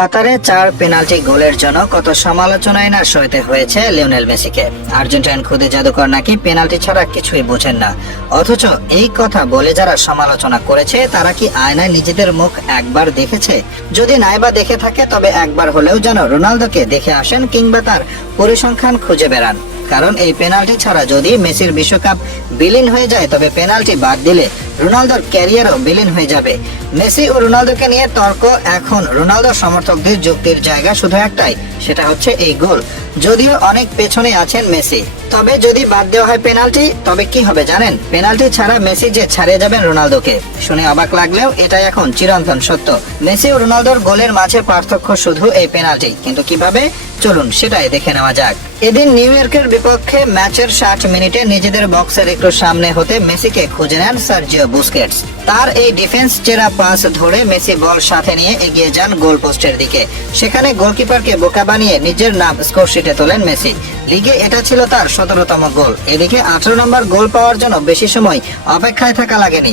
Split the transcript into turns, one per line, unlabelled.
কাতারে চার পেনাল্টি গোলের জন্য কত সমালোচনায় না সইতে হয়েছে লিওনেল মেসিকে? আর্জেন্টাইন খুদে জাদুকর নাকি পেনাল্টি ছাড়া কিছুই বোঝেন না। অথচ এই কথা বলে যারা সমালোচনা করেছে, তারা কি আয়নায় নিজেদের মুখ একবার দেখেছে? যদি নাইবা দেখে থাকে, তবে একবার হলেও যেন রোনালদোকে দেখে আসেন কিংবা তার পরিসংখ্যান খুঁজে বেড়ান। কারণ এই পেনাল্টি ছাড়া যদি মেসির বিশ্বকাপ বিলীন হয়ে যায়, তবে পেনাল্টি বাদ দিলে রোনালদোর ক্যারিয়ারও বিলীন হয়ে যাবে। মেসি ও রোনালদোকে নিয়ে তর্ক এখন রোনালদো সমর্থকদের যুক্তির জায়গা শুধু একটাই, সেটা হচ্ছে এই গোল। যদিও অনেক পেছনে আছেন মেসি। তবে যদি বাদ দেওয়া হয় পেনাল্টি, তবে কি হবে জানেন? পেনাল্টি ছাড়া মেসি যে ছাড়িয়ে যাবেন রোনালদোকে। শুনে অবাক লাগলেও এটাই এখন চিরন্তন সত্য। মেসি ও রোনালদোর গোলের মাঝে পার্থক্য শুধু এই পেনাল্টি। কিন্তু কীভাবে? চলুন সেটাই দেখে নেওয়া যাক। এদিন নিউ ইয়র্কের বিপক্ষে ম্যাচের ষাট মিনিটে নিজেদের বক্সের একটু সামনে হতে মেসিকে খুঁজে নেন সার্জিও বুস্কেটস। তার এই ডিফেন্স চেরা পাস ধরে মেসি বল সাথে নিয়ে এগিয়ে যান গোল পোস্টের দিকে। সেখানে গোলকিপারকে বোকা বানিয়ে নিজের নাম স্কোর শিটে তোলেন মেসি। লিগে এটা ছিল তার সতেরোতম গোল। এদিকে আঠারো নম্বর গোল পাওয়ার জন্য বেশি সময় অপেক্ষায় থাকা লাগেনি।